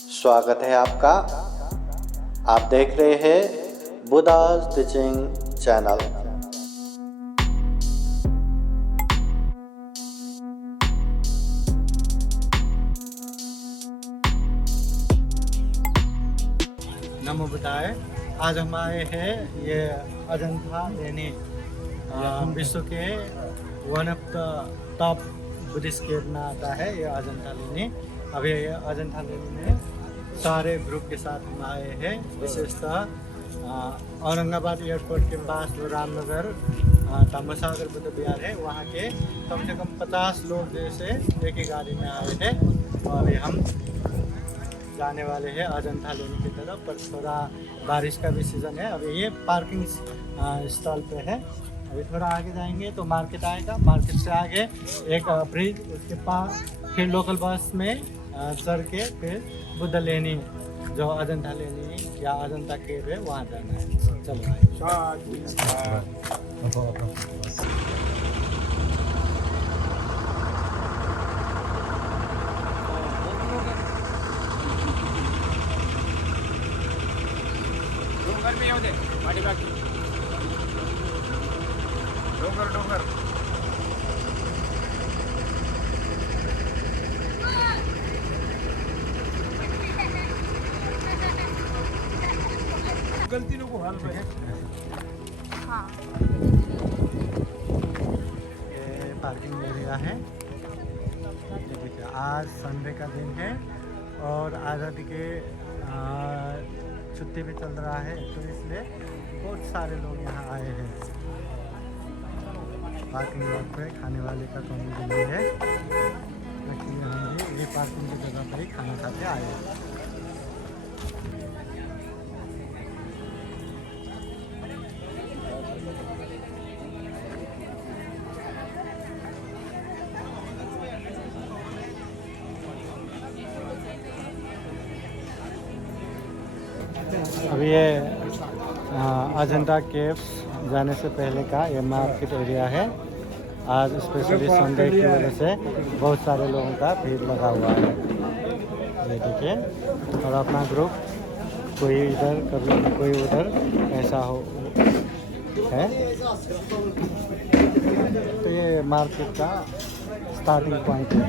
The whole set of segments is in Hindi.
स्वागत है आपका। आप देख रहे हैं बुद्धा's टीचिंग चैनल। नमो बुद्धाय। आज हम आए हैं ये अजंता लेने, विश्व के one of the top Buddhist cave में आता है ये अजंता लेने। अभी ये अजंता लेने में सारे ग्रुप के साथ हम आए हैं। विशेषतः औरंगाबाद एयरपोर्ट के पास जो रामनगर तामसागर बुद्ध विहार है, वहाँ के कम से कम 50 लोग जैसे एक ही गाड़ी में आए हैं। और अभी हम जाने वाले हैं अजंता लेने की तरफ, पर थोड़ा बारिश का भी सीज़न है। अभी ये पार्किंग स्टॉल पे है। अभी थोड़ा आगे जाएंगे तो मार्केट आएगा, मार्केट से आगे एक ब्रिज, उसके पास फिर लोकल बस में चढ़ के फिर बुद्ध लेनी, जो अजंता लेनी या अजंता केव है, वहाँ जाना है। चलो डोंगर में येऊ दे, पाठीमागे डोंगर डोंगर गलती नको व्हायला पाहिजे। ये पार्किंग एरिया है। ये देखिए, आज संडे का दिन है और आज़ादी के छुट्टी भी चल रहा है, तो इसलिए बहुत सारे लोग यहाँ आए हैं। पार्किंग लॉट पे खाने वाले का कमी भी नहीं है, लेकिन हम भी ये पार्किंग की जगह पर ही खाना खाते आए हैं। अभी ये अजंता केव्स जाने से पहले का ये मार्केट एरिया है। आज स्पेशली संडे की वजह से बहुत सारे लोगों का भीड़ लगा हुआ है। ये देखिए, और अपना ग्रुप कोई इधर कभी कोई उधर ऐसा हो है। तो ये मार्केट का स्टार्टिंग पॉइंट है।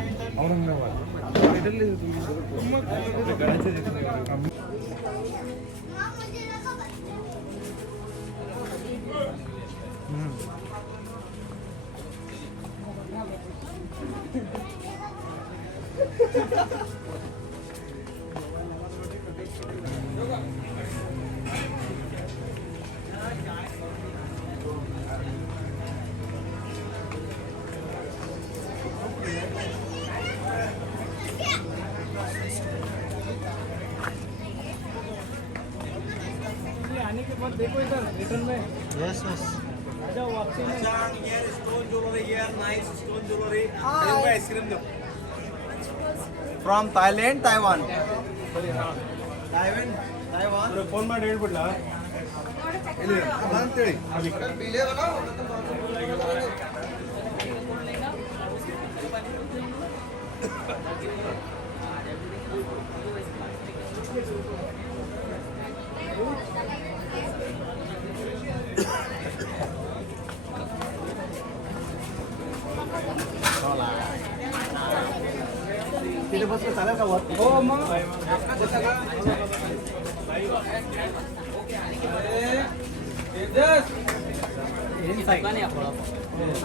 आने के बाद देखो इधर रिटर्न में यस यस। आ जाओ वापसी में। Stone jewellery here, nice stone jewellery. Ice cream दो। From Thailand, Taiwan. Taiwan phone में डेट ಬಿಡ್ಲಾ ಅಂತೇಳಿ तिथे बस चालेल का वर? हो मग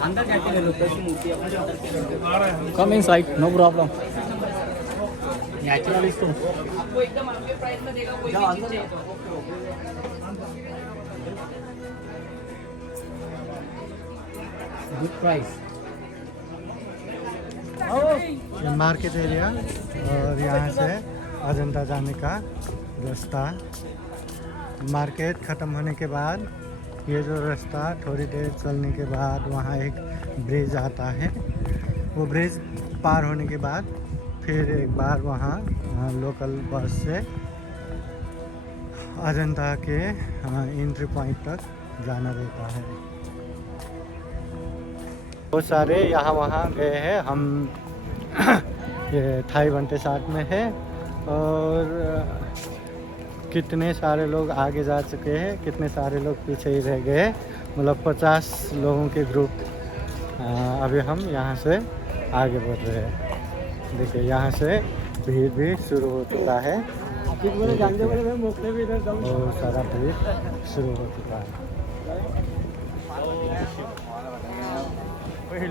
अंदर जाके ले लो, कैसी मूर्ति अपने अंदर के लो। कम इन साइड, नो प्रॉब्लम। नेचुरल इसको आपको एकदम आपके प्राइस में देगा कोई भी चीज चाहिए तो। Good price. ये मार्केट एरिया और यहाँ से अजंता जाने का रास्ता। मार्केट ख़त्म होने के बाद ये जो रास्ता थोड़ी देर चलने के बाद वहाँ एक ब्रिज आता है। वो ब्रिज पार होने के बाद फिर एक बार वहाँ लोकल बस से अजंता के एंट्री पॉइंट तक जाना रहता है। बहुत सारे यहाँ वहाँ गए हैं। हम ये थाई बनते साथ में है और कितने सारे लोग आगे जा चुके हैं, कितने सारे लोग पीछे ही रह गए। मतलब 50 लोगों के ग्रुप। अभी हम यहाँ से आगे बढ़ रहे हैं। देखिए यहाँ से भीड़ भी शुरू हो चुका है। बहुत सारा भीड़ शुरू हो चुका है।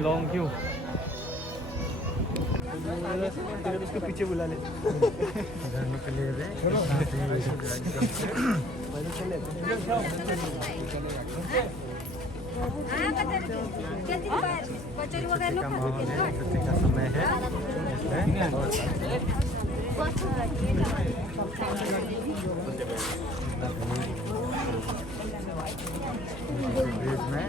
लॉन्ग क्यों उसके पीछे बुला ले जाने के लिए का माहौल है, छुट्टी का समय है। ब्रिज में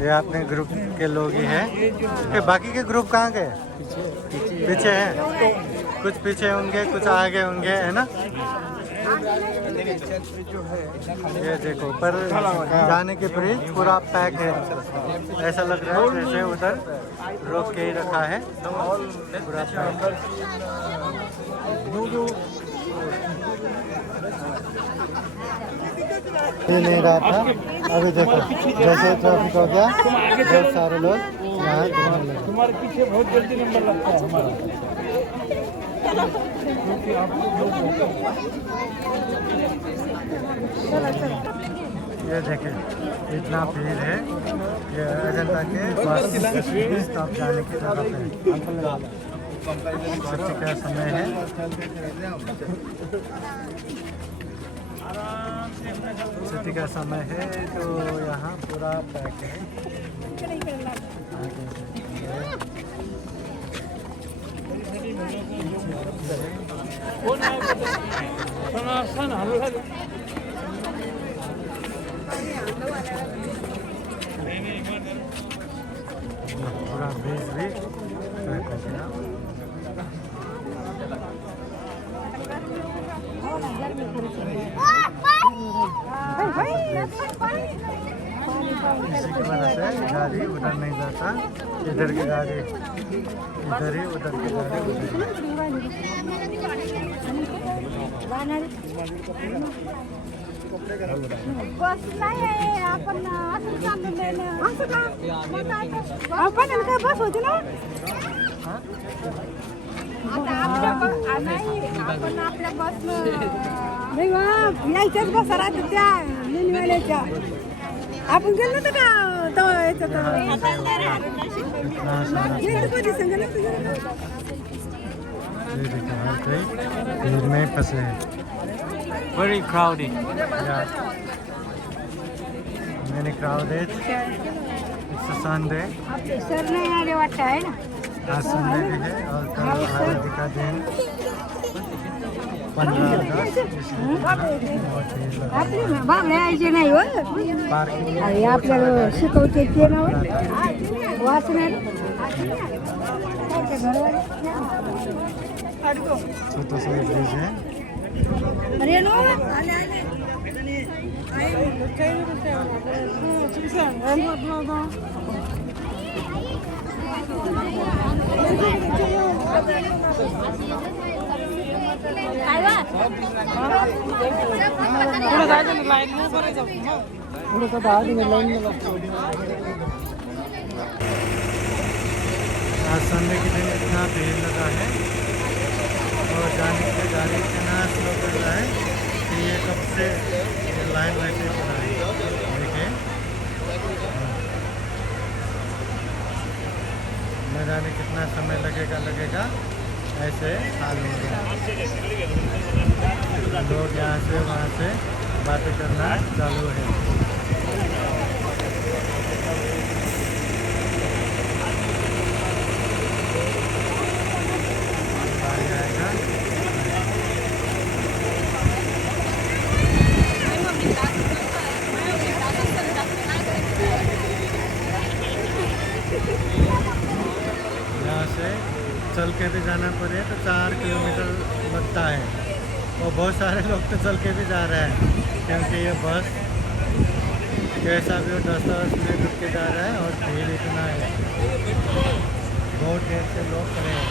ये अपने ग्रुप के लोग ही हैं। ये बाकी के ग्रुप कहाँ गए? पीछे हैं। कुछ पीछे होंगे, कुछ आगे होंगे, है ना। ये देखो पर जाने के ब्रिज पूरा पैक है। ऐसा लग रहा है जैसे उधर रोक के ही रखा है पूरा पैक। ये नहीं रहा था, अभी देखो जैसे ट्रैफिक हो गया, बहुत सारे लोग यहाँ घूमने लगे। तुम्हारे पीछे बहुत जल्दी नंबर लगता है हमारा, क्योंकि आपको ये देखें इतना भीड़ है। ये अजंता के बस स्टॉप जाने की तरफ है। छुट्टी का समय है। छुट्टी का समय है तो यहाँ पूरा पैक है। पूरा ब्रिज भी पैक हो गया। इसी की वजह से गाड़ी उधर नहीं जाता, इधर की गाड़ी इधर ही, उधर की गाड़ी बस होती ना आपण आपल्या बस यायच्याच बसा राहते त्या निलवेल्याच्या आपण गेलो होतो भीड़ में फंसे हैं। Very crowded. Yeah. Many crowded. It's a Sunday. Sir नाही आले वाटतं आहे ना। आज संडे भी है और कल आज़ादी का दिन 15 अगस्त। आपली बाबा यायचे नाही हो। पार्किंग अरे आपल्याला शिकवते ते ना वाचणार छोटा सा ब्रिज है। अरे नो आले आले पुढे जायचं ना, लाईन मध्ये करायचं ना. पुढे तो आधी लाइन में आज संडे के दिन इतना भीड़ लगा है और जाने के गाड़ी इतना स्लो कर रहा है कि ये कब से लाइन वैसे पड़ा है। देखिए न जाने कितना समय लगेगा ऐसे हाल हो गया। लोग यहाँ से वहाँ से बातें करना चालू है। के भी जाना पड़े तो 4 किलोमीटर लगता है। और बहुत सारे लोग तो चल के भी जा रहे हैं क्योंकि ये बस कैसा भी हो 10-10 मिनट रुक के जा रहा है और भीड़ इतना है, बहुत देर से लोग खड़े हैं।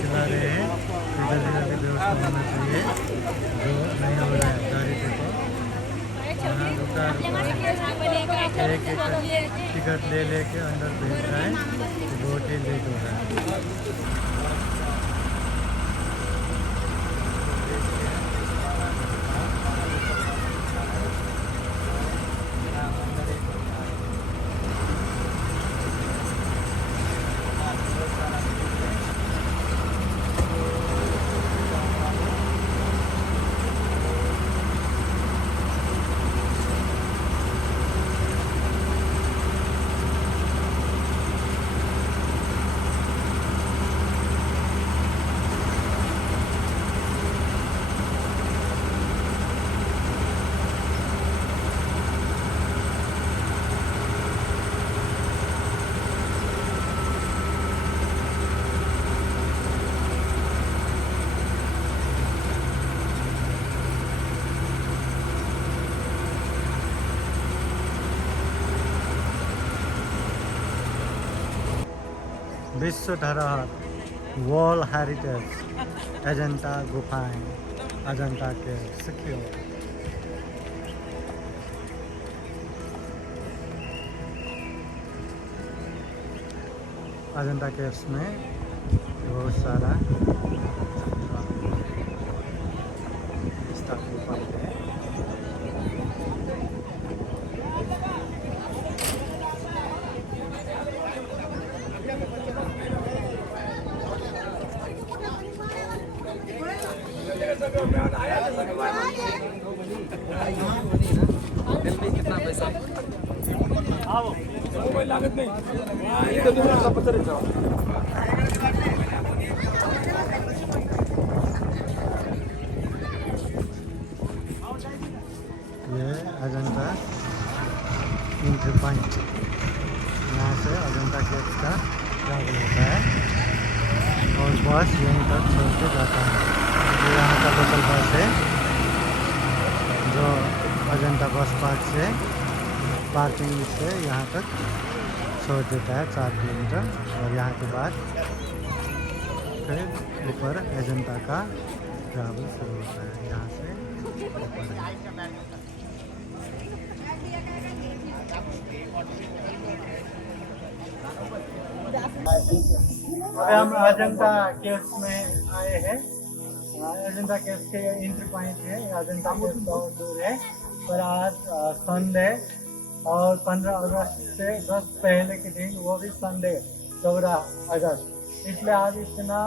चला रहे हैं, इधर व्यवस्था होना चाहिए जो नहीं हो रहा है गाड़ी पे। तो एक टिकट ले लेके अंदर भेज रहा है, बहुत ही लेट हो रहा है। विश्व धरोहर वर्ल्ड हेरिटेज अजंता गुफाएं, अजंता के सिक्योर। अजंता केव्स में बहुत सारा स्टाफ गुफा है। कितना पैसा लागत नहीं। ये अजंता एंट्री पॉइंट, यहाँ से अजंता केव्स का ट्रैवल होता है और बस यहीं तक छोड़ के जाता है। ये यहाँ का लोकल बस है जो अजंता बस पार्क से पार्किंग से यहाँ तक छोड़ देता है 4 किलोमीटर। और यहाँ के बाद फिर ऊपर अजंता का ट्रैवल शुरू होता है यहाँ से ऊपर। अभी हम अजंता केव्स में आए हैं। अजंता केव्स के एंट्री पॉइंट है। अजंता केव्स बहुत दूर है, पर आज संडे और 15 अगस्त से 10 पहले के दिन, वो भी संडे 14 अगस्त, इसलिए आज इतना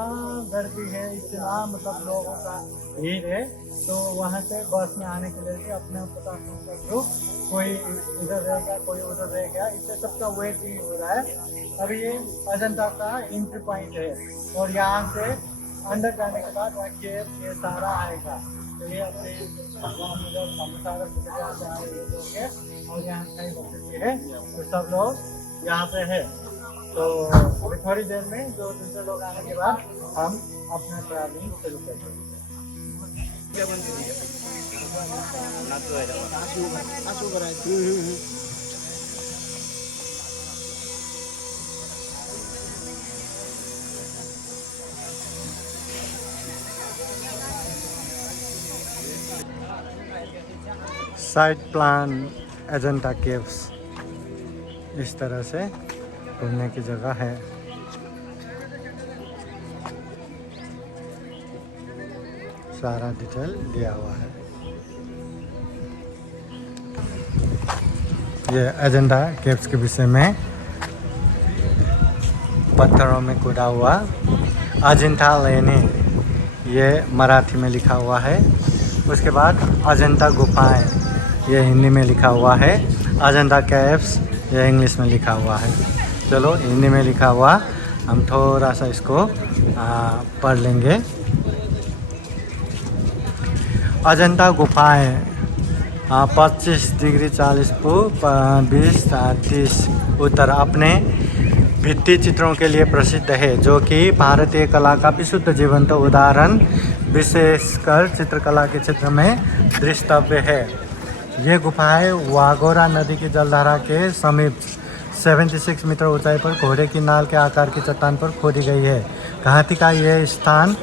गर्दी है, इतना मतलब लोगों का भीड़ है। तो वहाँ से बस में आने के लिए भी अपने 50 लोगों का ग्रुप, कोई इधर रह गया कोई उधर रह गया, इससे सबका वेटिंग हो रहा है। अभी ये अजंता का एंट्री पॉइंट है और यहाँ से अंदर जाने के बाद वहाँ केव ये सारा आएगा। तो ये अपने और यहाँ कई बच्चे है तो सब लोग यहाँ पे है। तो थोड़ी देर में जो दूसरे लोग आने के बाद हम अपना ट्रैवलिंग शुरू करेंगे। Side plan Ajanta caves. इस तरह से घूमने की जगह है। सारा डिटेल दिया हुआ है। ये अजंता केव्स के विषय में पत्थरों में कूदा हुआ अजंता लेनी, ये मराठी में लिखा हुआ है। उसके बाद अजंता गुफाएं, ये हिंदी में लिखा हुआ है। अजंता केव्स, ये इंग्लिश में लिखा हुआ है। चलो हिंदी में लिखा हुआ हम थोड़ा सा इसको पढ़ लेंगे। अजंता गुफाएं 25 डिग्री 40 पूर्व 20 30 उत्तर अपने भित्ति चित्रों के लिए प्रसिद्ध है, जो कि भारतीय कला का विशुद्ध जीवंत उदाहरण, विशेषकर चित्रकला के क्षेत्र में दृष्टव्य है। ये गुफाएं वाघोरा नदी की जलधारा के समीप 76 मीटर ऊंचाई पर घोड़े की नाल के आकार की चट्टान पर खोदी गई है। घाटी का यह स्थान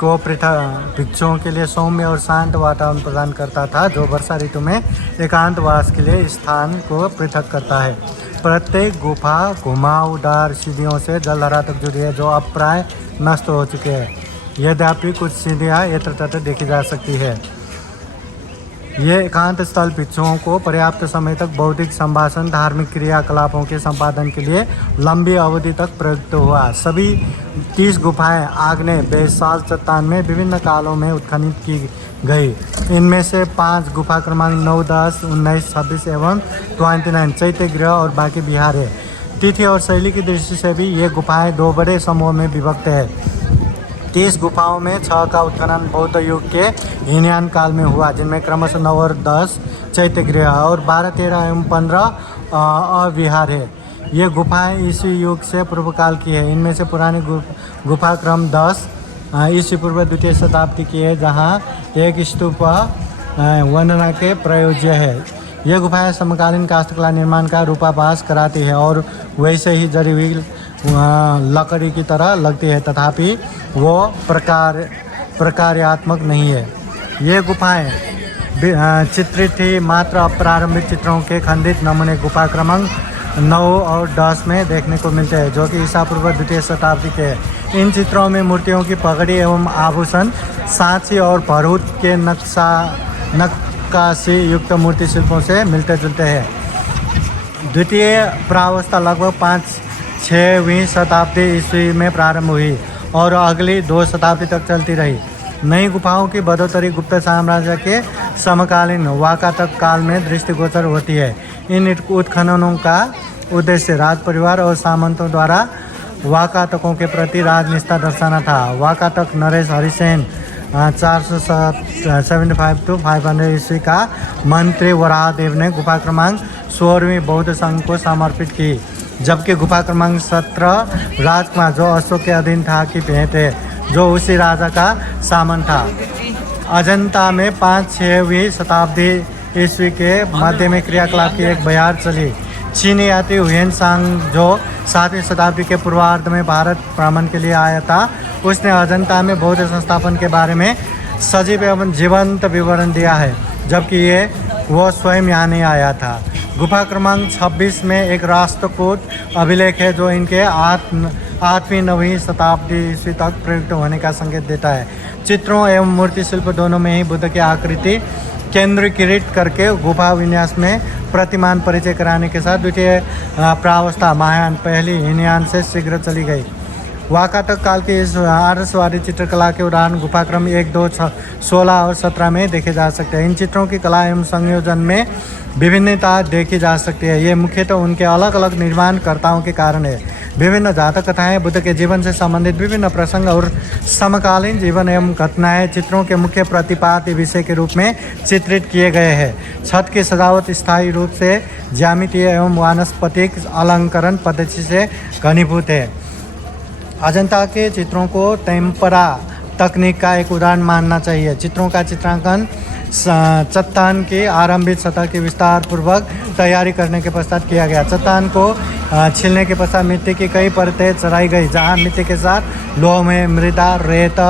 को पृथक भिक्षुओं के लिए सौम्य और शांत वातावरण प्रदान करता था, जो वर्षा ऋतु में एकांतवास के लिए स्थान को पृथक करता है। प्रत्येक गुफा घुमावदार सीढ़ियों से जलधारा तक जुड़ी है, जो अब प्राय नष्ट हो चुके हैं। यद्यपि कुछ सीढ़ियाँ यत्र तत्र देखी जा सकती है। ये एकांत स्थल भिक्षुओं को पर्याप्त समय तक बौद्धिक संभाषण, धार्मिक क्रियाकलापों के संपादन के लिए लंबी अवधि तक प्रयुक्त हुआ। सभी 30 गुफाएं आग्नेय बेसाल चट्टान में विभिन्न कालों में उत्खनन की गई। इनमें से 5 गुफा क्रमांक 9, 10, 19, 26 एवं 29 चैत्य गृह और बाकी बिहार है। तिथि और शैली की दृष्टि से भी ये गुफाएं 2 बड़े समूहों में विभक्त है। 30 गुफाओं में 6 का उत्खनन बौद्ध युग के हीनयान काल में हुआ, जिनमें क्रमशः 9 और 10 चैत्य गृह और 12, 13 एवं 15 अविहार है। ये गुफाएं ईस्वी युग से पूर्व काल की है। इनमें से पुरानी गुफा क्रम 10 ईस्वी पूर्व 2वीं शताब्दी की है, जहाँ एक स्तूप वर्णना के प्रयोज्य है। यह गुफाएं समकालीन काष्ठकला निर्माण का रूपाभास कराती है और वैसे ही जड़ी हुई लकड़ी की तरह लगती है, तथापि वो प्रकार्यात्मक नहीं है। ये गुफाएं चित्रित थी, मात्र प्रारंभिक चित्रों के खंडित नमूने गुफा क्रमांक 9 और 10 में देखने को मिलते हैं, जो कि ईसा पूर्व 2वीं शताब्दी के हैं। इन चित्रों में मूर्तियों की पगड़ी एवं आभूषण सांची और भरूच के नक्काशी युक्त मूर्ति शिल्पों से मिलते जुलते हैं। द्वितीय प्रावस्था लगभग 5-6वीं शताब्दी ईस्वी में प्रारंभ हुई और अगली 2 शताब्दी तक चलती रही। नई गुफाओं की बढ़ोतरी गुप्त साम्राज्य के समकालीन वाकाटक काल में दृष्टिगोचर होती है। इन उत्खननों का उद्देश्य राज परिवार और सामंतों द्वारा वाकाटकों के प्रति राजनिष्ठा दर्शाना था। वाकाटक नरेश हरिसेन 475 to 500 ईस्वी का मंत्री वराहदेव ने गुफा क्रमांक 16वीं बौद्ध संघ को समर्पित की, जबकि गुफा क्रमांक 17 राजकुमार जो अशोक के अधीन था की भेंट है, जो उसी राजा का सामंत था। अजंता में 5-6वीं शताब्दी ईस्वी के मध्य में क्रियाकलाप की एक बयार चली। चीनी यात्री हुएन सांग, जो 7वीं शताब्दी के पूर्वार्ध में भारत भ्रमण के लिए आया था, उसने अजंता में बौद्ध संस्थापन के बारे में सजीव एवं जीवंत विवरण दिया है, जबकि वो स्वयं यहाँ नहीं आया था। गुफा क्रमांक 26 में एक राष्ट्रकूट अभिलेख है, जो इनके 8वीं-9वीं शताब्दी ईस्वी तक प्रयुक्त होने का संकेत देता है। चित्रों एवं मूर्ति शिल्प दोनों में ही बुद्ध की आकृति केंद्रीकृत करके गुफा विन्यास में प्रतिमान परिचय कराने के साथ द्वितीय प्रावस्था महायान पहली हीनयान से शीघ्र चली गई। वाकाटक काल की इस आर्यवादी चित्रकला के उदाहरण गुफा क्रम 1, 2, 16 और 17 में देखे जा सकते हैं। इन चित्रों की कला एवं संयोजन में विभिन्नता देखी जा सकती है। ये मुख्यतः उनके अलग अलग निर्माणकर्ताओं के कारण है। विभिन्न जातक कथाएं, बुद्ध के जीवन से संबंधित विभिन्न प्रसंग और समकालीन जीवन एवं घटनाएं चित्रों के मुख्य प्रतिपाद्य विषय के रूप में चित्रित किए गए हैं। छत की सजावट स्थायी रूप से ज्यामितीय एवं वानस्पतिक अलंकरण पद्धति से घनीभूत है। अजंता के चित्रों को टेम्परा तकनीक का एक उदाहरण मानना चाहिए। चित्रों का चित्रांकन चट्टान की आरंभिक सतह की विस्तार पूर्वक तैयारी करने के पश्चात किया गया। चट्टान को छीलने के पश्चात मिट्टी की कई परतें चढ़ाई गई, जहां मिट्टी के साथ लोह में मृदा, रेत,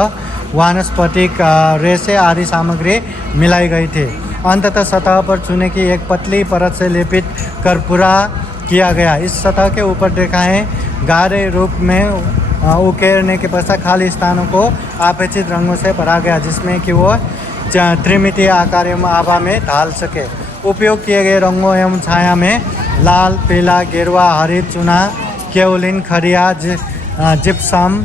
वानस्पतिक रेशे आदि सामग्री मिलाई गई थी। अंततः सतह पर चूने की एक पतली परत से लेपित कर पूरा किया गया। इस सतह के ऊपर देखा है गाढ़े रूप में उकेरने के पश्चात खाली स्थानों को अपेक्षित रंगों से भरा गया, जिसमें कि वो त्रिमितीय आकार एवं आभा में ढाल सके। उपयोग किए गए रंगों एवं छाया में लाल, पीला, गेरुआ, हरित, चुना, केवलिन, खड़िया, जिप्सम,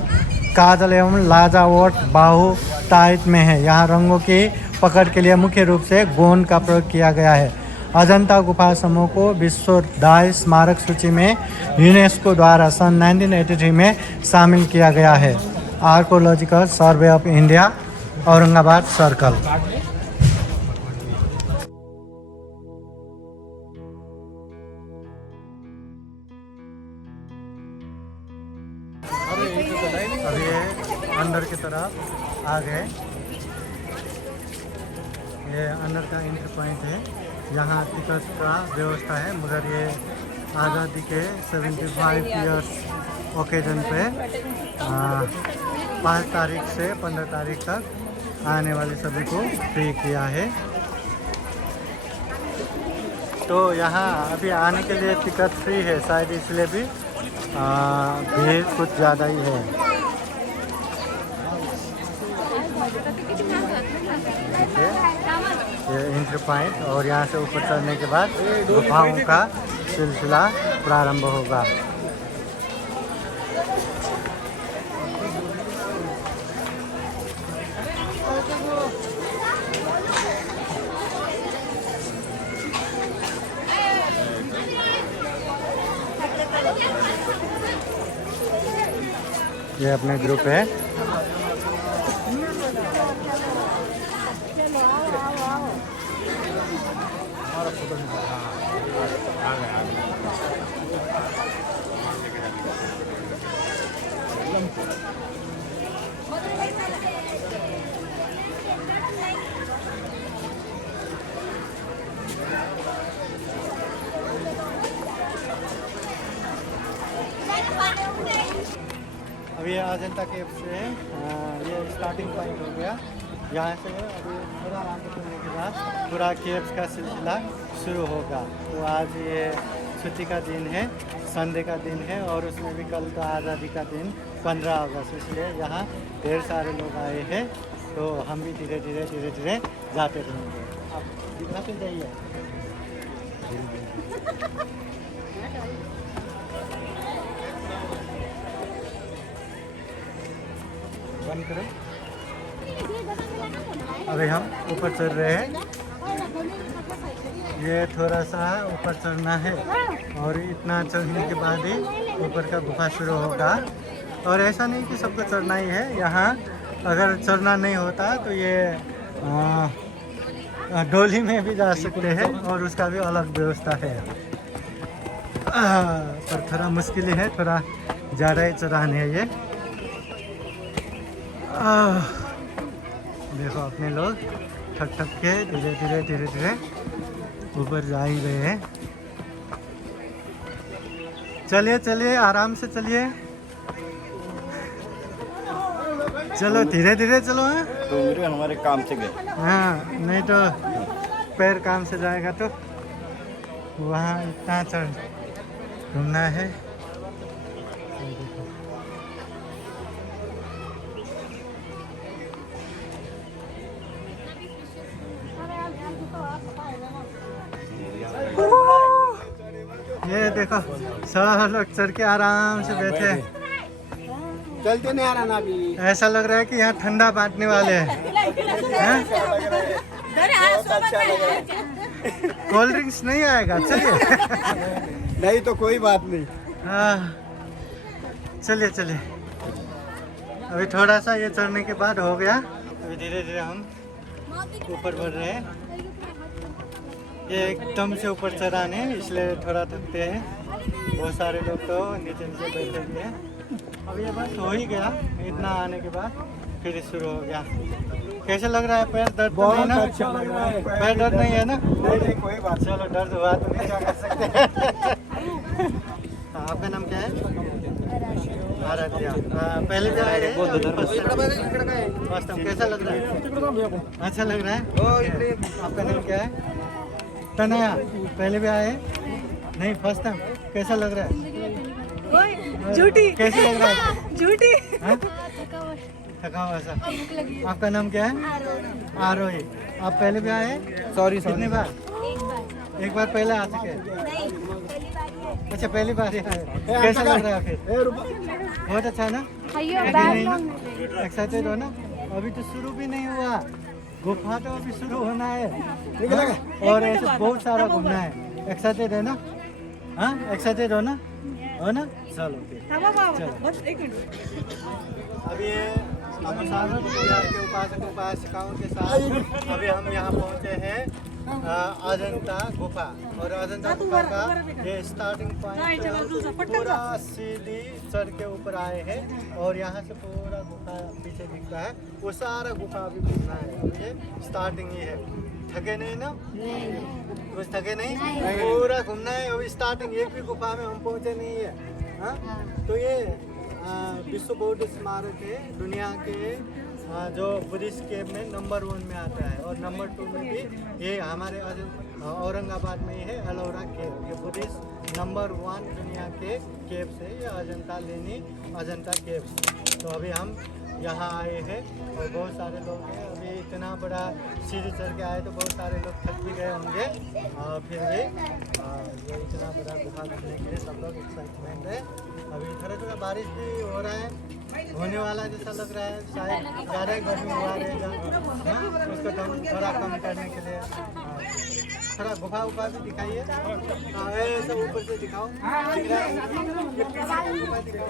काजल एवं लाजावट बहुतायत में है। यहाँ रंगों की पकड़ के लिए मुख्य रूप से गोंद का प्रयोग किया गया है। अजंता गुफा समूह को विश्व दाय स्मारक सूची में यूनेस्को द्वारा सन 1983 में शामिल किया गया है। Archaeological survey of India, Aurangabad circle. अब ये अंदर की तरफ आ गए। ये अंदर का एंट्री पॉइंट है। यहाँ टिकट का व्यवस्था है, मगर ये आज़ादी के 75 ईयर्स ओकेजन पे 5 तारीख से 15 तारीख तक आने वाले सभी को फ्री किया है। तो यहाँ अभी आने के लिए टिकट फ्री है, शायद इसलिए भी भीड़ कुछ ज़्यादा ही है। ये एंट्री पॉइंट, और यहाँ से ऊपर चढ़ने के बाद गुफाओं का सिलसिला प्रारंभ होगा। ये अपने ग्रुप है। अभी ये अजंता केव से ये स्टार्टिंग पॉइंट हो गया। यहाँ से अभी थोड़ा आगे चलने के बाद पूरा केव्स का सिलसिला शुरू होगा। तो आज ये छुट्टी का दिन है, संडे का दिन है, और उसमें भी कल तो आज़ादी का दिन 15 अगस्त, इसलिए यहाँ ढेर सारे लोग आए हैं। तो हम भी धीरे धीरे जाते रहेंगे। आप दिखाते जाइए। बंद करो। अभी हम ऊपर चढ़ रहे हैं। ये थोड़ा सा ऊपर चढ़ना है, और इतना चढ़ने के बाद ही ऊपर का गुफा शुरू होगा। और ऐसा नहीं कि सबको चढ़ना ही है, यहाँ अगर चढ़ना नहीं होता तो ये डोली में भी जा सकते हैं, और उसका भी अलग व्यवस्था है। पर थोड़ा मुश्किल है, थोड़ा ज़्यादा ही चढ़ाने है ये। देखो अपने लोग ठक ठक के धीरे धीरे ऊपर जा ही रहे हैं। चलिए आराम से चलिए, चलो धीरे चलो। तो हमारे काम से गए। हाँ, नहीं तो पैर काम से जाएगा तो वहाँ इतना चढ़ घूमना है। ये देखो सब लोग चढ़ के आराम से बैठे हैं। चलते नहीं आ रहा ना अभी। ऐसा लग रहा है कि यहाँ ठंडा बांटने वाले हैं। कोल्ड ड्रिंक्स नहीं आएगा? चलिए। नहीं तो कोई बात नहीं। हाँ, चलिए। अभी थोड़ा सा ये चढ़ने के बाद हो गया। अभी धीरे धीरे हम ऊपर बढ़ रहे हैं। ये एकदम से ऊपर चढ़ाने, इसलिए थोड़ा थकते हैं। बहुत सारे लोग तो नीचे बैठे हुए हैं। अब ये बस हो ही गया, इतना आने के बाद फिर शुरू हो गया। कैसे लग रहा है? पैर दर्द तो नहीं ना? अच्छा लग रहा है। पैर दर्द नहीं है ना? नहीं कोई बात। चलो, दर्द हुआ तो नहीं क्या कर सकते। आपका नाम क्या है? आराध्या। पहले भी आए हैं? First time. कैसा लग रहा है? अच्छा लग रहा है। आपका नाम क्या है? तनया। पहले भी आए? नहीं, फर्स्ट टाइम। कैसा लग रहा है? झूठी कैसे लग रहा है? झूठी हाँ? थका हुआ सा। आपका नाम क्या है? आरोही। आप पहले भी आए? सॉरी कितनी बार? एक बार पहले आ चुके हैं। अच्छा पहली बार ही आए। कैसा लग रहा है फिर? बहुत अच्छा है ना? एक्साइटेड हो ना? अभी तो शुरू भी नहीं हुआ, गुफा तो अभी शुरू होना है। और ऐसे बहुत सारा घूमना है। एक्साइटेड है ना? हाँ एक्साइटेड हो ना? चलो फिर बस एक मिनट अभी तमसागर बिहार के उपासक उपासिकाओं के साथ अभी हम यहाँ पहुँचे हैं अजंता गुफा। और अजंता गुफा का ये स्टार्टिंग पॉइंट पूरा सीढ़ी चढ़ के ऊपर आए हैं और यहाँ से पूरा गुफा पीछे दिखता है। वो सारा गुफा अभी घूमना है। अभी ये स्टार्टिंग ही है। थके नहीं ना? कुछ थके नहीं? पूरा घूमना है अभी स्टार्टिंग। एक भी गुफा में हम पहुँचे नहीं है। हाँ तो ये विश्व बौद्ध स्मारक है। दुनिया के जो बुद्धिस्ट केव में नंबर 1 में आता है और नंबर 2 में भी ये हमारे औरंगाबाद में ही है अलोरा केव। ये बुद्धिस्ट नंबर 1 दुनिया के केव से ये अजंता लेनी अजंता केव। तो अभी हम यहाँ आए हैं और बहुत सारे लोग हैं। अभी इतना बड़ा सीढ़ी चढ़ के आए तो बहुत सारे लोग थक भी गए होंगे। फिर भी ये इतना बड़ा गुफा घूमने के लिए सब लोग एक्साइटमेंट है। अभी थोड़ा थोड़ा बारिश भी हो रहा है, होने वाला जैसा लग रहा है। शायद ज़्यादा गर्मी हुआ रहेगा। हाँ उसको थोड़ा कम करने के लिए थोड़ा गुफा उफा भी दिखाइए। सब ऊपर से दिखाओ। दिख रहा है? ये पीछे का गुफा दिखाओ।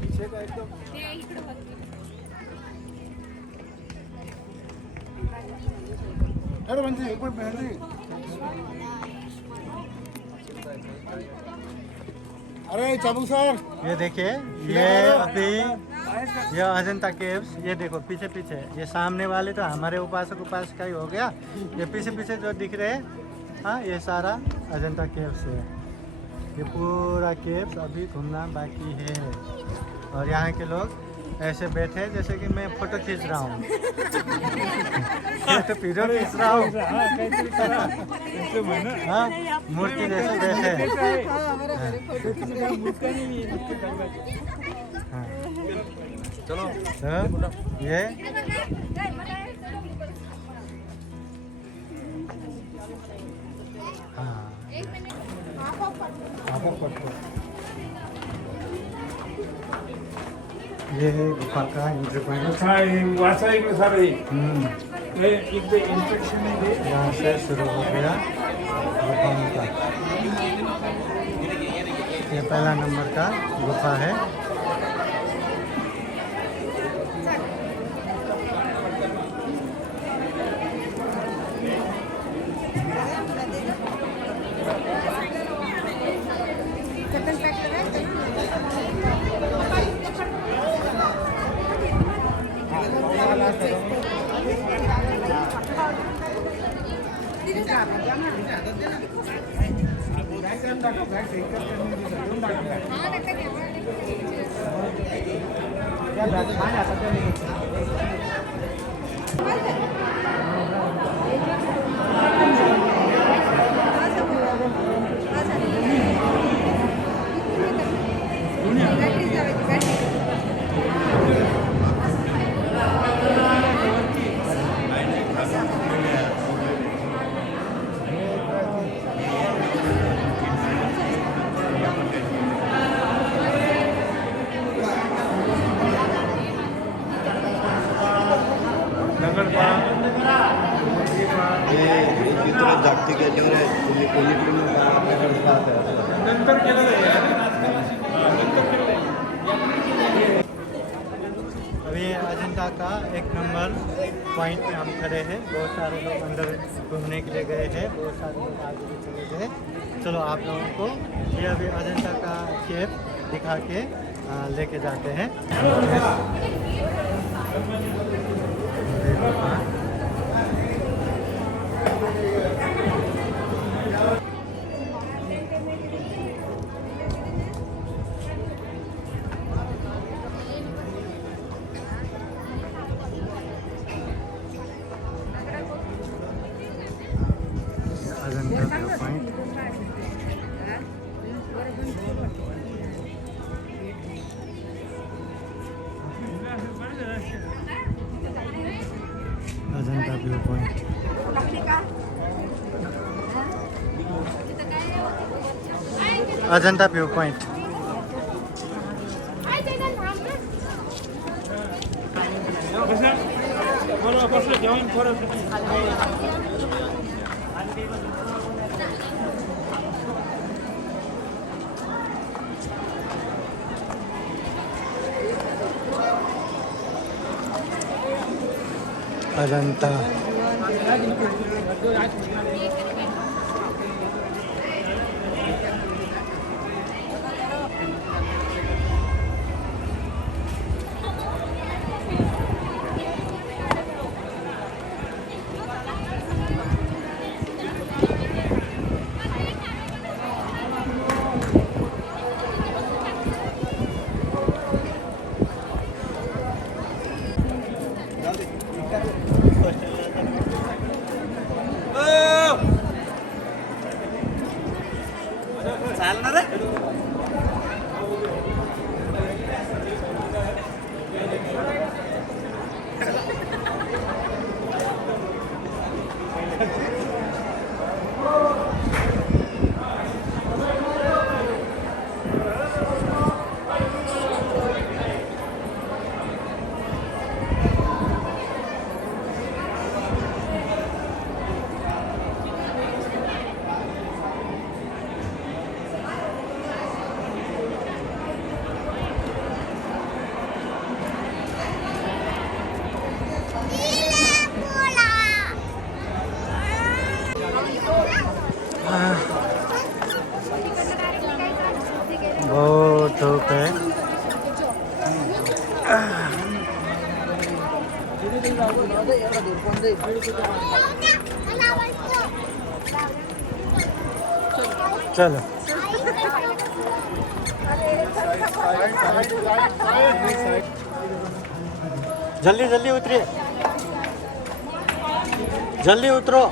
पीछे का एकदम अरे बंजी एक मिनट बहन जी। अरे चाबू सर ये देखिए ये अभी ये अजंता केव्स। ये देखो पीछे पीछे ये सामने वाले तो हमारे उपासक उपासिका ही हो गया। ये पीछे पीछे जो दिख रहे हैं हाँ ये सारा अजंता केव्स है। ये पूरा केव्स अभी घूमना बाकी है। और यहाँ के लोग ऐसे बैठे जैसे कि मैं फोटो खींच रहा हूँ। तो वीडियो खींच रहा हूँ। हाँ मूर्ति जैसे बैठे। चलो ये हाँ ये है गुफा का एंट्री पॉइंट। यहाँ से शुरू हो गया गुफाओं का। ये पहला नंबर का गुफा है। जागतिक याच्यावर नंतर केलं अभी अजंता का एक नंबर पॉइंट पे हम खड़े हैं। बहुत सारे लोग अंदर घूमने के लिए गए हैं, बहुत सारे लोग आगे भी चले गए। चलो आप लोगों को ये अभी अजंता का केव दिखा के लेके जाते हैं। अजंता का point view point. Ajanta view point. Ajanta चालणार आहे बहुत धूप है। चलो जल्दी जल्दी उतरिए, जल्दी उतरो।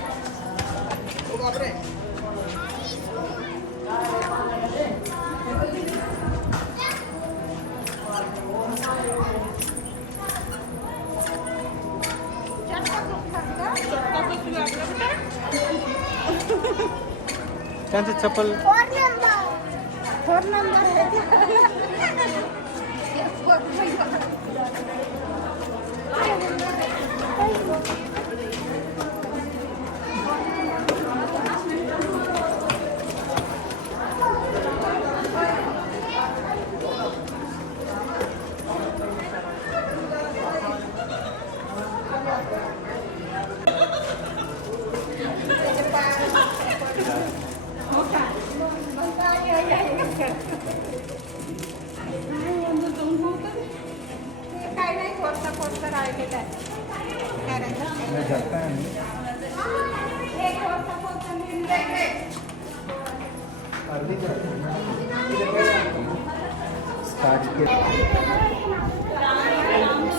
त्यांची चप्पल फोन नंबर काय नाही कोणता राहिले काय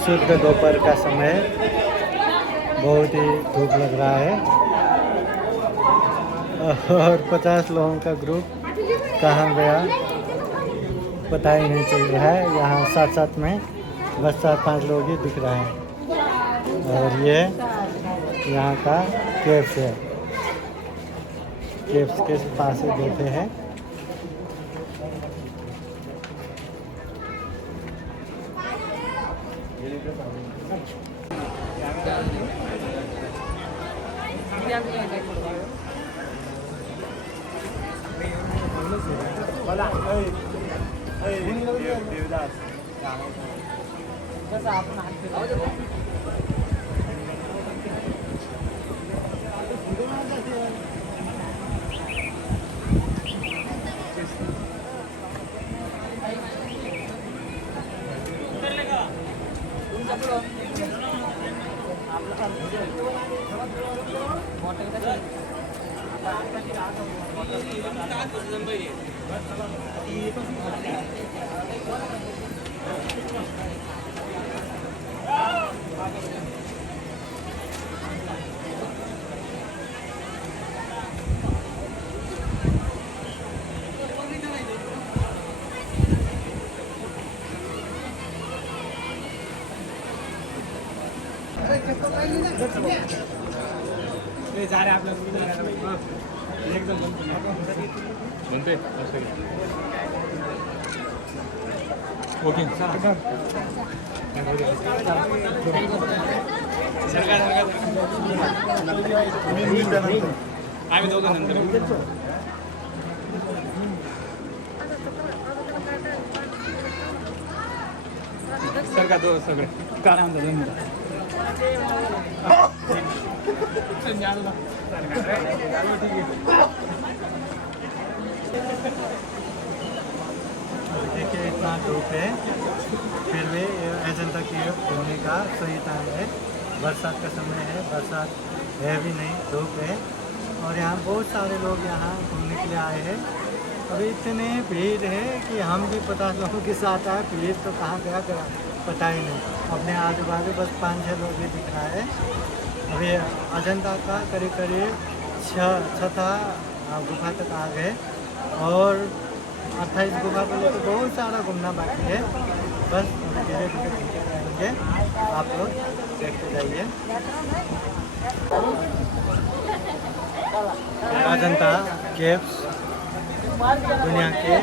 शुद्ध दोपहर का समय, बहुत ही धूप लग रहा है और 50 लोगों का ग्रुप कहाँ गया पता ही नहीं चल रहा है। यहाँ साथ साथ में बस 4-5 लोग ही दिख रहे हैं और ये यहाँ का केव्स है। केव्स के पास ही बैठे हैं। ये जा रहे आप लोग एकदम बनते ओके आम्ही दोघं नंतर सर का दो सगळे काय आणलं दोन देखिए इतना धूप है, फिर भी अजंता की घूमने का सही टाइम है। बरसात का समय है, बरसात है भी नहीं, धूप है। और यहाँ बहुत सारे लोग यहाँ घूमने के लिए आए हैं। अभी इतने भीड़ है कि हम भी 50 लोगों के साथ आए, भीड़ तो कहाँ गया पता ही नहीं। अपने आजू बाजू बस 5-6 लोग ही दिख रहा है। अभी अजंता का करीब 6 गुफा तक आ गए और 28 गुफा को लेकर बहुत सारा घूमना बाकी है। बस धीरे धीरे घूमते रहेंगे, आप लोग देखते जाइए। अजंता केव्स दुनिया के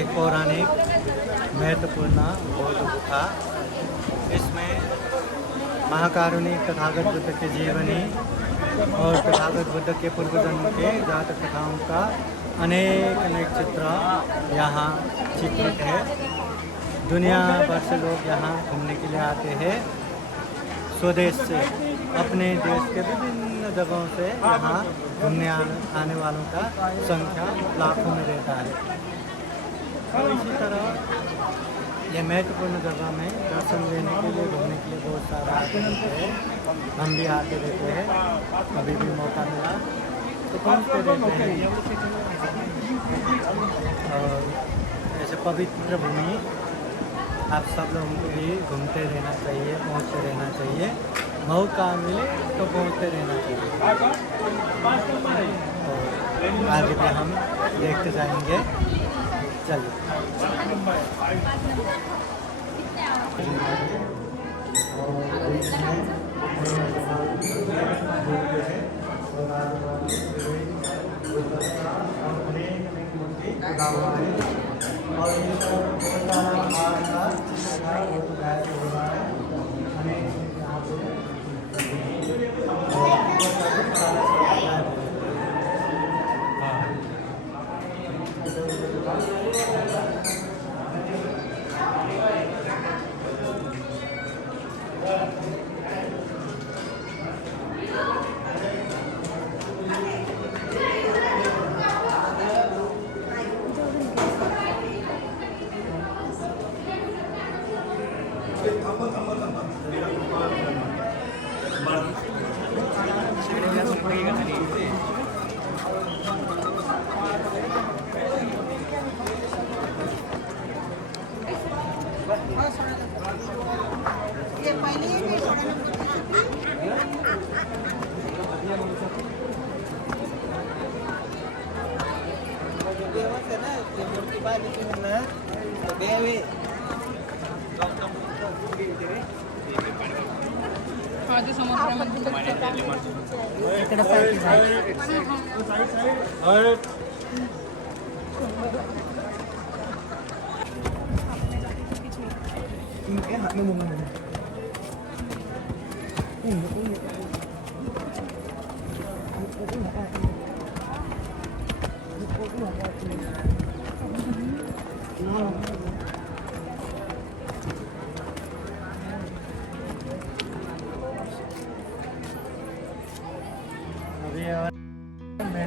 एक पौराणिक महत्वपूर्ण बौद्ध गुफा। इसमें महाकारुणिक तथागत बुद्ध की जीवनी और तथागत बुद्ध के पूर्व जन्म के जातक कथाओं का अनेक चित्र यहाँ चित्रित है। दुनिया भर से लोग यहाँ घूमने के लिए आते हैं। स्वदेश से, अपने देश के विभिन्न जगहों से यहाँ घूमने आने वालों का संख्या लाखों में रहता है। और इसी तरह ये महत्वपूर्ण जगह में दर्शन लेने के लिए, घूमने के लिए बहुत सारा आते रहते हैं। हम भी आते रहते हैं, कभी भी मौका मिला तो पहुँचते रहते हैं। और ऐसे पवित्र भूमि आप सब लोगों को भी घूमते रहना चाहिए, पहुँचते रहना चाहिए। मौका मिले तो पहुँचते रहना चाहिए। तो आगे भी हम देखते जाएंगे। चलिए।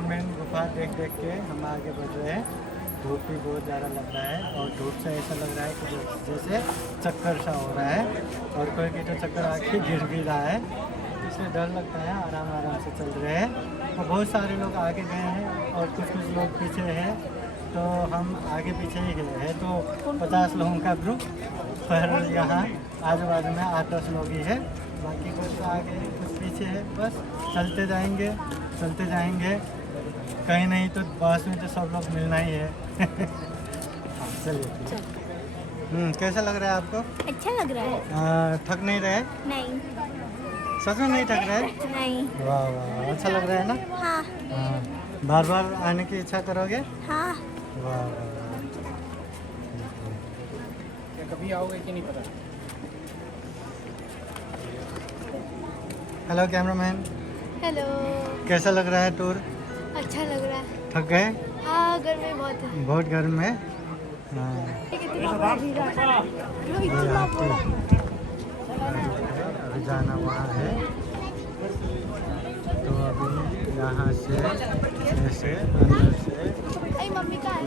मेन गुफा देख के हम आगे बढ़ रहे हैं। धूप भी बहुत ज़्यादा लग रहा है और धूप से ऐसा लग रहा है कि जैसे चक्कर सा हो रहा है और कोई की तो चक्कर आके गिर भी रहा है, इसलिए डर लगता है। आराम से चल रहे हैं और बहुत सारे लोग आगे गए हैं और कुछ लोग पीछे हैं, तो हम आगे पीछे ही गए हैं। तो 50 लोगों का ग्रुप, पर यहाँ आजू बाजू में 8-10 लोग ही है, बाकी कुछ आगे कुछ पीछे है। बस चलते जाएंगे कहीं नहीं तो बस में तो सब लोग मिलना ही है। चलिए। कैसा लग रहा है आपको? अच्छा लग रहा है। थक नहीं रहे? नहीं। सच में नहीं ठग रहा है? नहीं। वाह वाह, अच्छा लग रहा है ना? हाँ हाँ, बार बार आने की इच्छा करोगे? हाँ। वाह वाह वाह। क्या कभी आओगे कि नहीं पता? Hello cameraman, hello. कैसा लग रहा है टूर? अच्छा लग रहा है। थक गए? हाँ, गर्मी बहुत है। बहुत गर्म है। हाँ, कितना बड़ा हीरा है। ये हाथी। अभी जाना वहाँ है, तो अभी यहाँ से ऐसे अंदर से अरे मम्मी का है।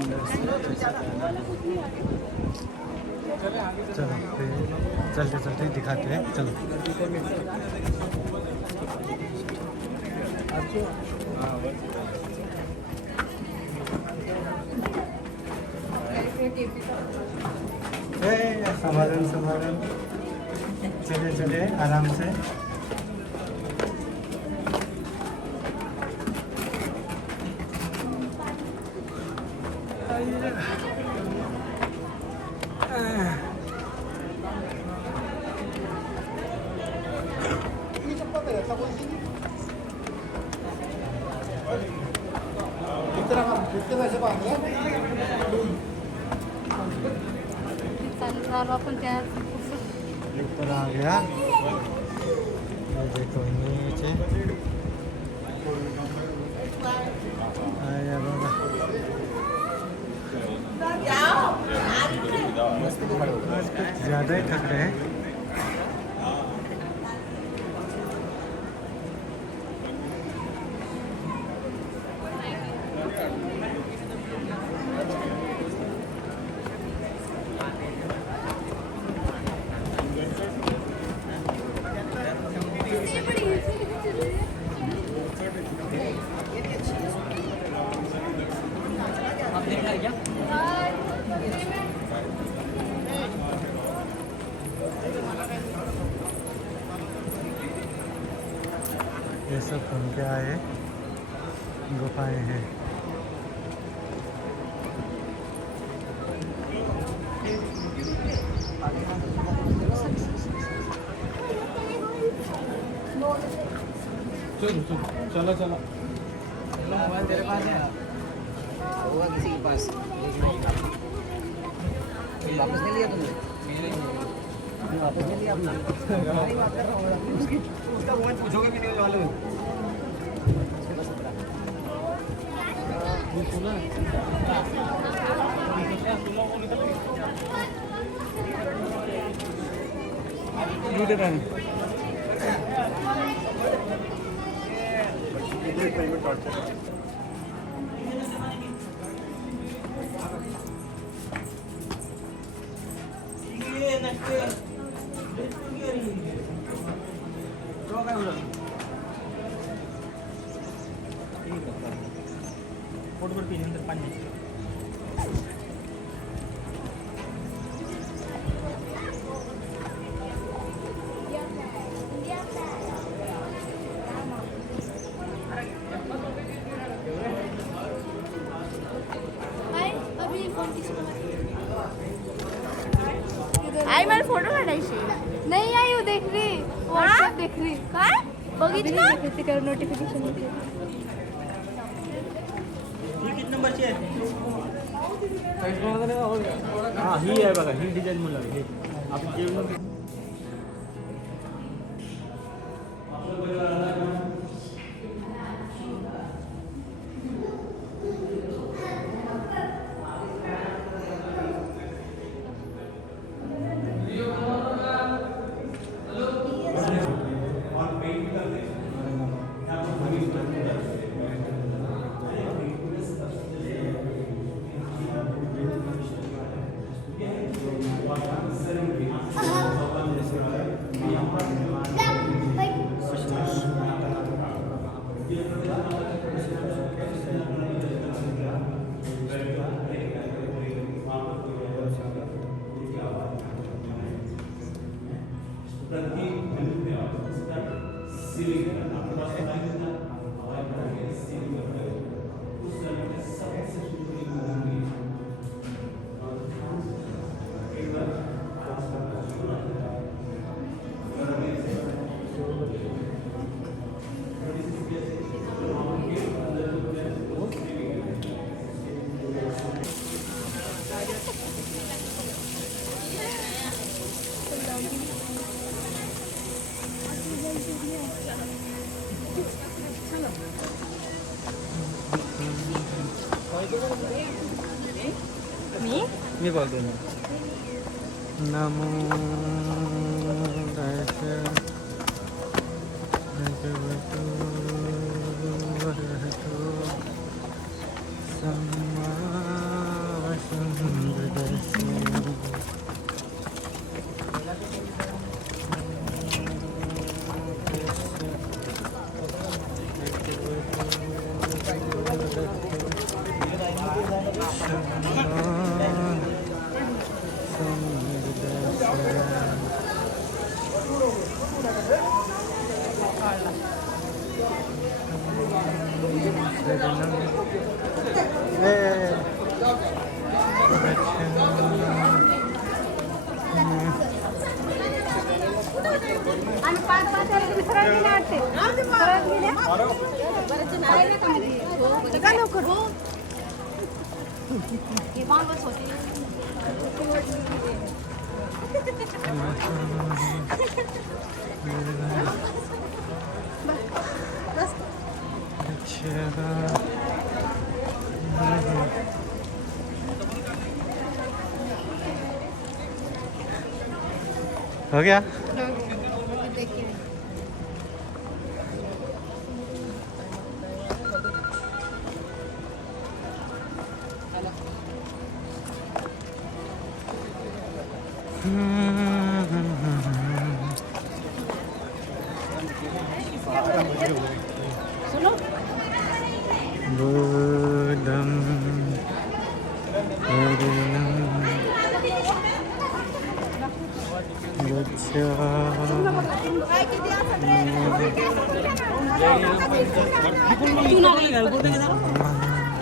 चलो फिर चलते चलते दिखाते हैं, चलो। संभालन संभालन, चले चले आराम से। ऊपर आ गया, ये देखो नीचे आया बाबा। आज कुछ ज़्यादा ही थक रहे हैं। ये सब घूम के आए गुफाएं हैं। चलो चलो। मोबाइल तेरे पास है? होगा किसी के पास। वापस नहीं लिया तुमने? वापस नहीं लिया आपने? उसका मोबाइल पूछोगे कि नहीं वाले? आई मैंने फोटो काढायची नाही आई वो देख रही व्हाट्सएप देख रही काय बघितलं कर नोटिफिकेशन येते किती नंबरची आहे? हां ही आहे बघा, ही डिझाईन म्हणलं हे आपण जेवण मी बोलतो नमो तस्मै भगवतो वरहतो सम्मा संबुद्धिस्से। आणि 5-5 तुम्ही सरळ गेले वाटते. सरळ गेले. का लवकर हो. हे मागच होते. हो गया। बुद्धं शरणं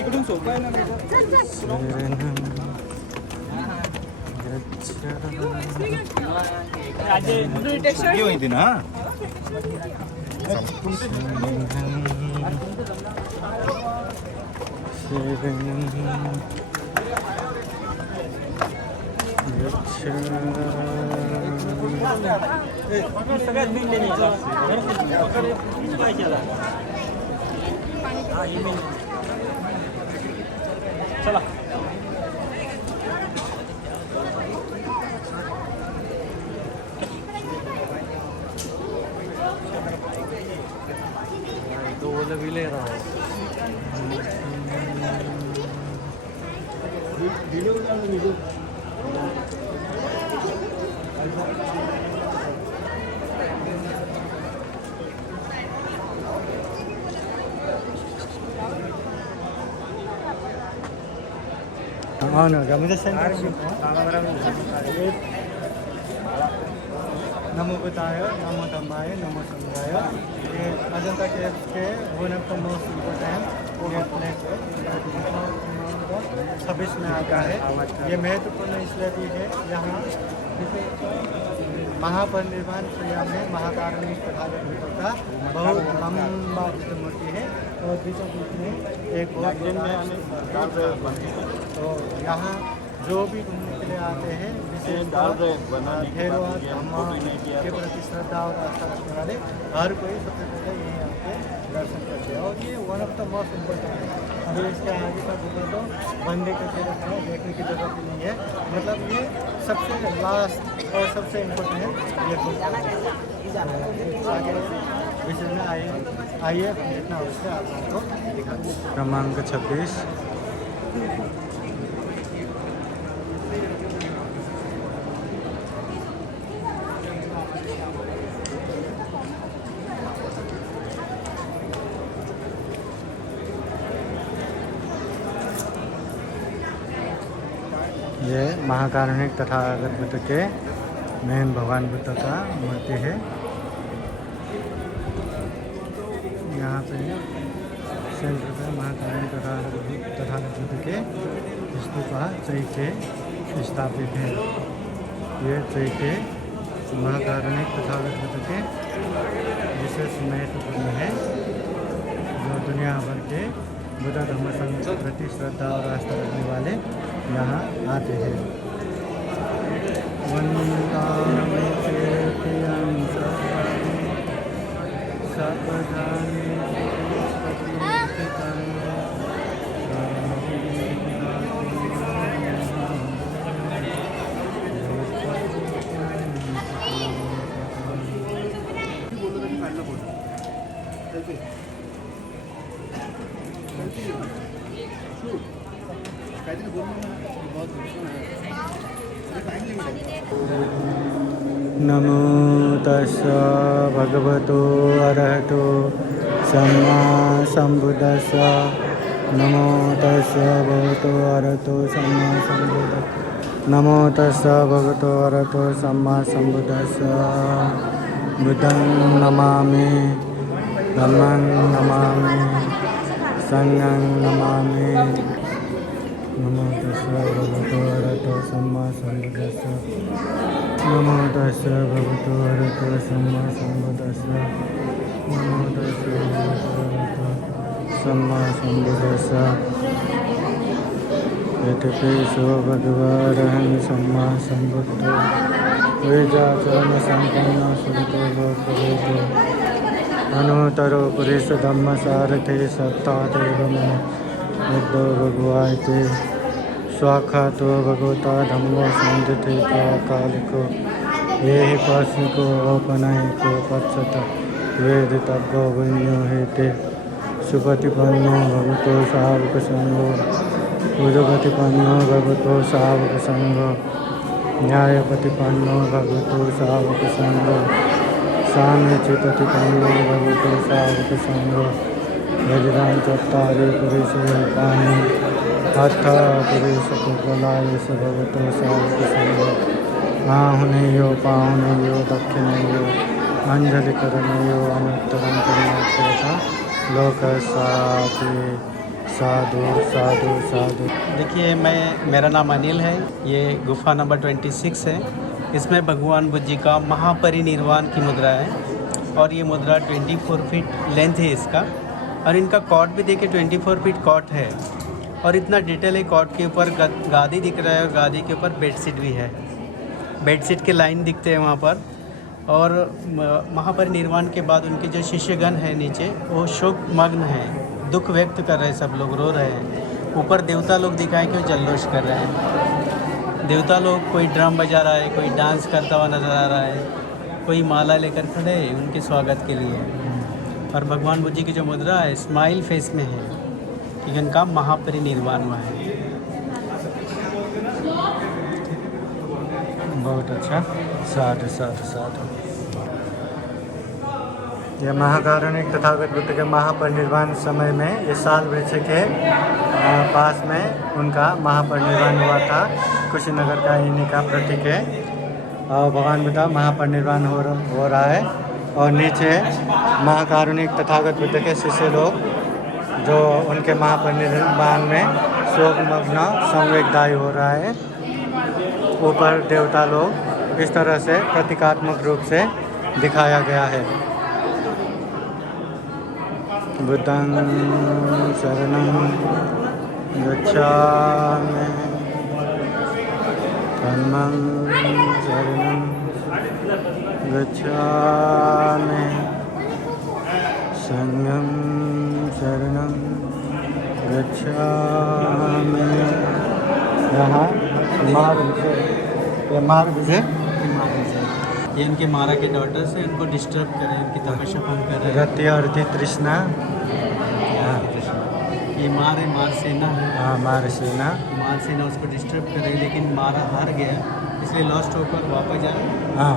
इकडून सोपं आहे ना होती ना सगळ्यात बिल चला तो वाला भी ले रहा हूँ। नमो बुद्धाय, नमो धम्माय, नमो संघाय। ये अजंता केव्स के one of the most important ये प्लेस है। 26 में आता है। ये महत्वपूर्ण इसलिए भी है, यहाँ महापरिनिर्वाण क्रिया में महाकारुणिक तथागत का बहुत लंबा मूर्ति है और बीचों बीच में एक बहुत तो यहाँ जो भी घूमने के लिए आते हैं विशेष भैरवा धम्मा के प्रति श्रद्धा और आस्था रखने वाले हर कोई सबसे पहले यहीं आके दर्शन करते हैं और ये one of the most important है। अभी इसके आगे का घूमने तो बंदे करके रखना है, देखने की जरूरत नहीं है। मतलब ये सबसे लास्ट और सबसे इम्पोर्टेंट है ये आगे विषय में आइए जितना हो सके आप लोगों को दिखा। क्रमांक 26 ये महाकारुणिक तथागत बुद्ध के मेन भगवान बुद्ध का मूर्ति है। यहाँ पे सेंटर पे महाकारुणिक तथागत बुद्ध के स्तूपा चैत्य स्थापित है। ये चैत्य महाकारुणिक तथागत बुद्ध के विशेष महत्वपूर्ण है, जो दुनिया भर के बुद्ध धर्म संघ के प्रति श्रद्धा और आस्था रखने वाले यहाँ आते हैं। नमो तस्स भगवतो अरहतो सम्मा संबुद्दस्स नमो तस्स भगवतो अरहतो सम्मा संबुद्दस्स नमो तस्स भगवतो अरहतो सम्मा संबुद्दस्स बुद्धं नमामि धम्मं नमामि संघं नमामि नमो तस्स भगवतो अरहतो सम्मा संबुद्दस्स नमो तस्स भगवतो अरहतो सम्मा संबुद्दस्स नमो तस्स भगवतो अरहतो सम्मा संबुद्दस्स यतपेशो भगवारहं सम्मा संबुद्धो वेदाचरण संपन्नो सुरतो लोकवेदो अनुतरो पुरुष धम्म सारथे सत्ता देव मन बुद्धो भगवाते स्वाखातो भगवता धम्मो संधिते कालिको ये ही पासिको औपनयिको पक्षत वेदितव्यो वन्यो हेते सुपतिपन्नो भगवतो सावक संगो उदगतिपन्नो भगवतो सावक संगो न्यायपतिपन्नो भगवतो सावक संगो साम्यचिपतिपन्नो भगवतो सावक संगो यदिदं चत्तारि पुरुषरूपाणि अथ पुरुषपुगलायस भगवतो सावक संगो आहुनेयो पाहुनेयो दक्षिणेयो अंजलिकरणेयो अनुत्तरं करुणाक्षरता लोकसाति साधु साधु साधु। देखिए मेरा नाम अनिल है। ये गुफा नंबर 26 है। इसमें भगवान बुद्ध जी का महापरिनिर्वाण की मुद्रा है और ये मुद्रा 24 फीट लेंथ है इसका और इनका कॉट भी देखिए 24 फीट कॉट है और इतना डिटेल है। कॉट के ऊपर गादी दिख रहा है और गादी के ऊपर बेडशीट भी है। बेडशीट के लाइन दिखते हैं वहाँ पर और महापरिनिर्वाण के बाद उनके जो शिष्यगण हैं नीचे वो शोक मग्न हैं, दुख व्यक्त कर रहे हैं, सब लोग रो रहे हैं। ऊपर देवता लोग दिखाएं कि वो जल्लोष कर रहे हैं। देवता लोग कोई ड्रम बजा रहा है, कोई डांस करता हुआ नज़र आ रहा है, कोई माला लेकर खड़े हैं उनके स्वागत के लिए। और भगवान बुद्ध जी की जो मुद्रा है स्माइल फेस में है कि उनका महापरिनिर्वाण हुआ है। बहुत अच्छा। साधु साधु साधु। यह महाकारुणिक तथागत बुद्ध के महापरिनिर्वाण समय में ये साल वृक्ष के पास में उनका महापरिनिर्वाण हुआ था। कुशीनगर का इन्हीं का प्रतीक है और भगवान बुद्ध महापरिनिर्वाण हो रहा है और नीचे महाकारुणिक तथागत बुद्ध के शिष्य लोग जो उनके महापरिनिर्वाण में शोकमग्न संवेगदायी हो रहा है। ऊपर देवता लोग इस तरह से प्रतीकात्मक रूप से दिखाया गया है। बुद्धं शरणं गच्छामि धम्मं शरणं गच्छामि संघं शरणं गच्छामि। यहाँ मार्ग से ये इनके मारा के डॉटर से इनको डिस्टर्ब करें, इनकी तपस्या भंग कर रहे हैं। रति और तृष्णा। ये मार सेना है। हाँ, मार सेना उसको डिस्टर्ब कर रही, लेकिन मारा हार गया इसलिए लॉस्ट होकर वापस आए। हाँ,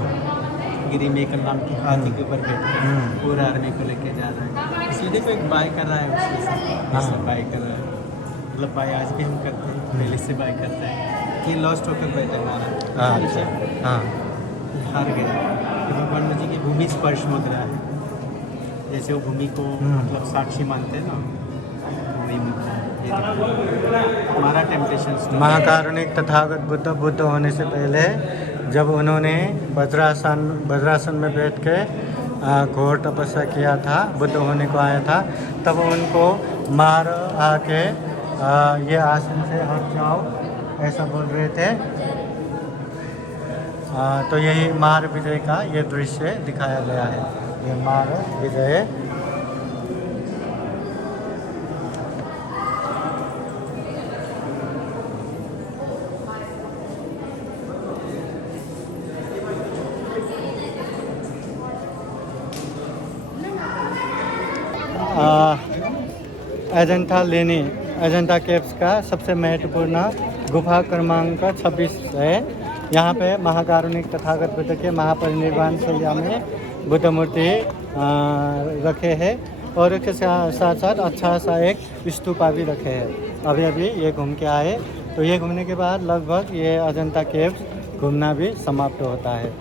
गिरी मेकल नाम की हाथी के ऊपर बैठ कर पूरा आर्मी को लेके जा रहा है। इसलिए देखो एक बाय कर रहा है उसमें बाय कर रहा है, मतलब बाय आज भी हम करते हैं, पहले से बाय करता है। ये लॉस्ट होकर बैठा मारा। अच्छा। हाँ, हार गया। तो भगवान बुद्ध जी की भूमि स्पर्श मुद्रा है, जैसे वो भूमि को मतलब साक्षी मानते हैं ना, वही मुद्रा है। हमारा टेम्पटेशन। महाकारुणिक तथागत बुद्ध होने से पहले जब उन्होंने वज्रासन में बैठ के घोर तपस्या किया था, बुद्ध होने को आया था, तब उनको मार आके ये आसन से हट जाओ ऐसा बोल रहे थे। तो यही मार विजय का ये दृश्य दिखाया गया है। ये मार विजय। अजंता लेनी, अजंता केव्स का सबसे महत्वपूर्ण गुफा क्रमांक 26 है। यहाँ पे महाकारुणिक तथागत बुद्ध के महापरिनिर्वाण शैया में बुद्ध मूर्ति रखे हैं और इसके साथ साथ अच्छा सा एक स्तूपा भी रखे हैं। अभी अभी ये घूम के आए, तो ये घूमने के बाद लगभग ये अजंता केव्स घूमना भी समाप्त होता है।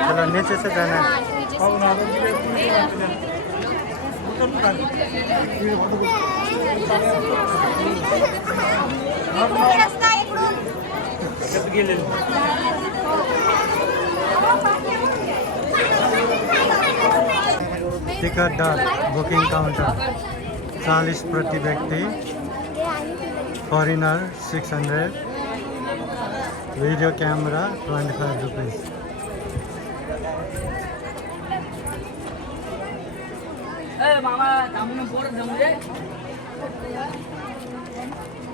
चलो नीचे से जाना है। टिकट दर बुकिंग काउंटर 40 प्रति व्यक्ति, फॉरेनर 600, वीडियो कैमरा 25 रुपीज़। मामा तामुन पोरत जमले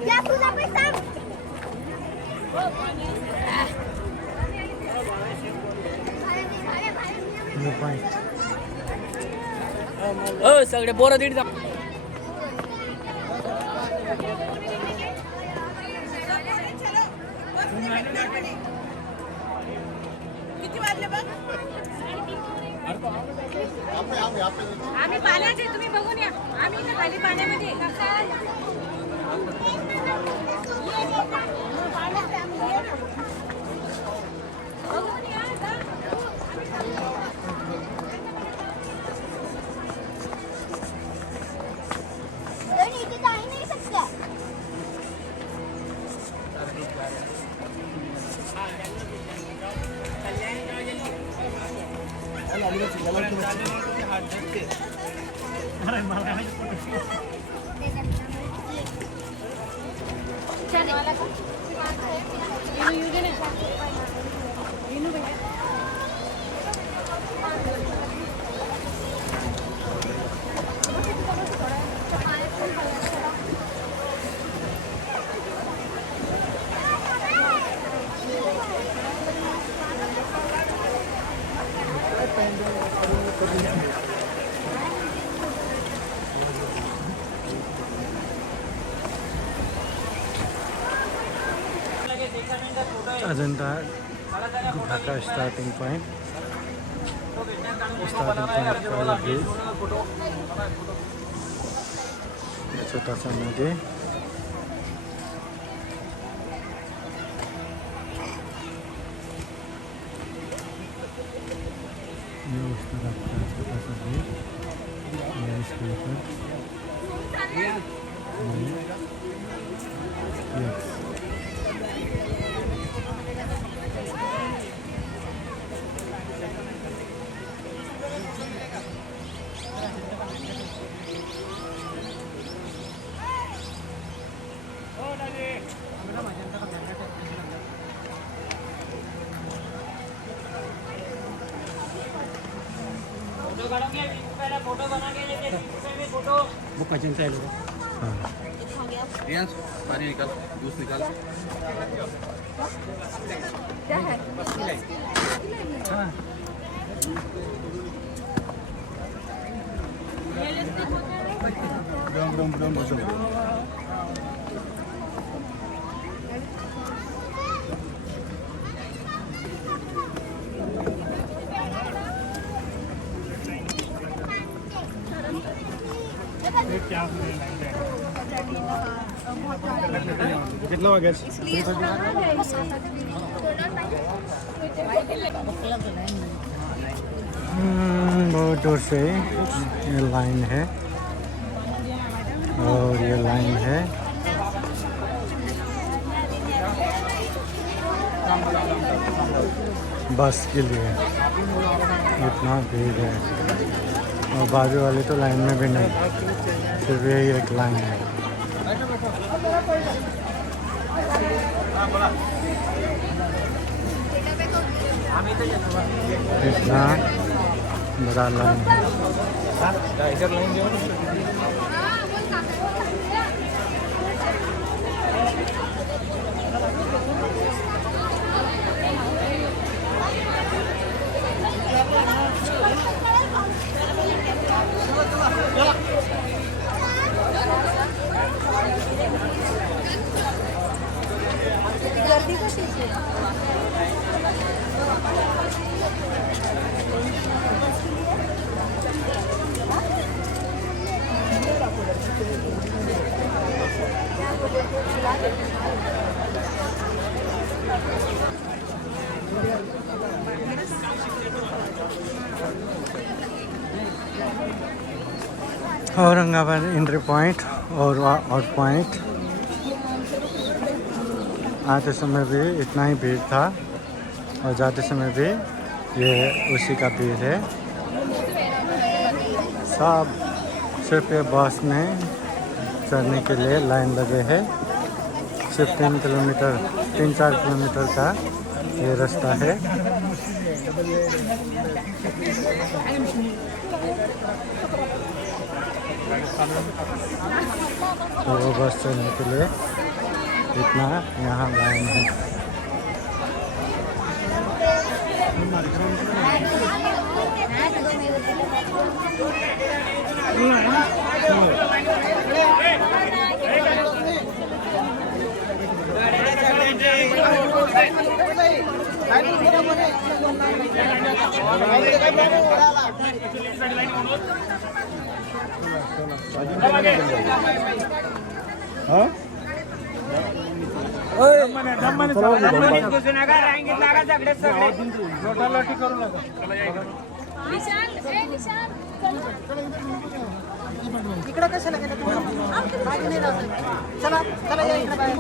या तुझा पैसा व्यू पॉइंट ओ सगळे पोरं दीड किती वाजले बघ? आम्ही पाण्याचे, तुम्ही बघून या. आम्ही इथं खाली पाण्यामध्ये अजंता गुफा का स्टार्टिंग पॉइंट छोटा सा नदी, ये उस तरफ का छोटा सा ब्रिज, ये इसके ऊपर रियांश पानी निकाल, जूस निकाल। क्या है? कितना हो गया? बहुत दूर से ये लाइन है और ये लाइन है बस के लिए। इतना भीड़ है और बाजू वाले तो लाइन में भी नहीं, सिर्फ यही एक लाइन है। इतना बड़ा लाइन है। गर्दी कशीची आहे? औरंगाबाद एंट्री पॉइंट और आउट पॉइंट। आते समय भी इतना ही भीड़ था और जाते समय भी ये उसी का भीड़ है। सब सिर्फ ये बस में चढ़ने के लिए लाइन लगे हैं। सिर्फ 3-4 किलोमीटर का ये रास्ता है। तो वो बस चढ़ने के लिए इतना यहाँ लाइन है। इकडं कशाला गेलं तुम्ही? मागे नाही राहत. चला चला या इकडे बाहेर.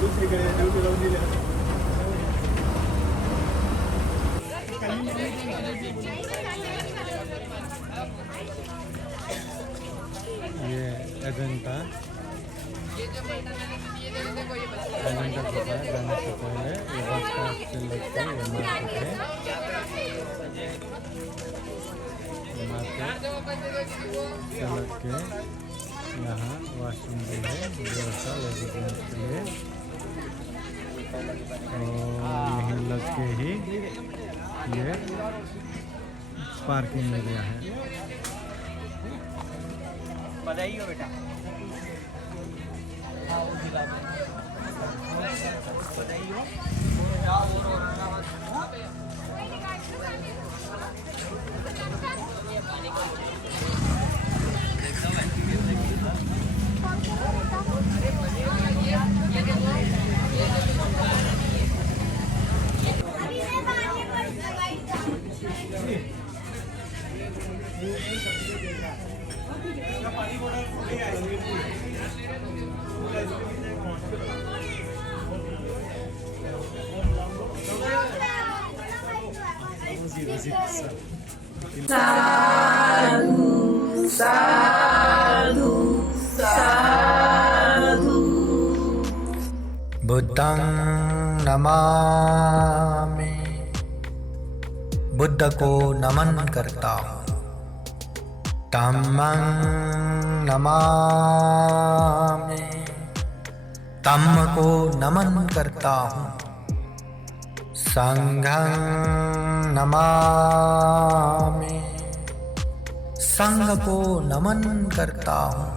दुसरीकडे ड्युटी लावून दिली. ये अजंता जाने से पहले ये बस का से लगता है ये मार्केट है। मार्केट से लग के यहाँ वॉशरूम भी है व्यवस्था लेडीज के लिए। और यहीं लग के ही ये पार्किंग एरिया है। बधाई हो बेटा। बधाई हो। बुद्धं नमामि। बुद्ध को नमन करता हूँ। धम्मं नमामि। धम्म को नमन करता हूँ। संघं नमामि। संघ को नमन करता हूँ।